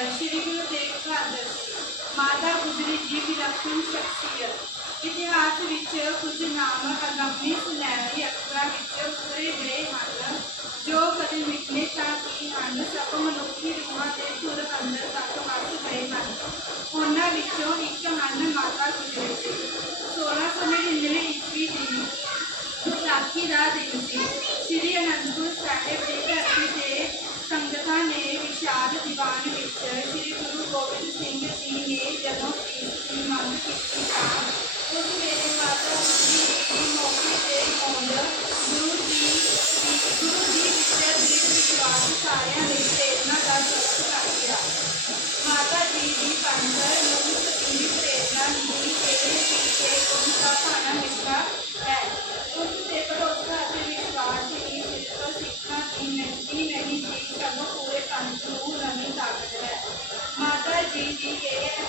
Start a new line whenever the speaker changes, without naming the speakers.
ਸ੍ਰੀ ਗੁਰੂ ਤੇਗ ਬਹਾਦਰ ਜੀ, ਮਾਤਾ ਗੁਜਰੀ ਜੀ ਵਿਲੱਖਣ ਸ਼ਖਸੀਅਤ। ਇਤਿਹਾਸ ਵਿੱਚ ਕੁਝ ਨਾਮ ਅਗੰਮੀ ਸੁਨਹਿਰੀ ਅੱਖਰਾਂ ਵਿੱਚ ਉਤਰੇ ਗਏ ਹਨ, ਜੋ ਕਦੇ ਮਿਟਨੇ ਤਾਂ ਕੀ ਹਨ, ਸਭ ਮਨੁੱਖੀ ਰੂਹਾਂ ਦੇ ਧੁਰ ਅੰਦਰ ਤੱਕ ਵਸ ਗਏ ਹਨ। ਉਹਨਾਂ ਵਿੱਚੋਂ ਇੱਕ ਹਨ ਮਾਤਾ ਗੁਜਰੀ ਜੀ। 1699 ਈਸਵੀ ਦੀ ਵਿਸਾਖੀ ਦਾ ਦਿਨ ਸੀ। ਸ੍ਰੀ ਅਨੰਦਪੁਰ ਸਾਹਿਬ ਦੀ ਸੰਗਤਾਂ ਨੇ ਵਿਸ਼ਾਲ ਦੀਵਾਨ ਵਿੱਚ Thank you.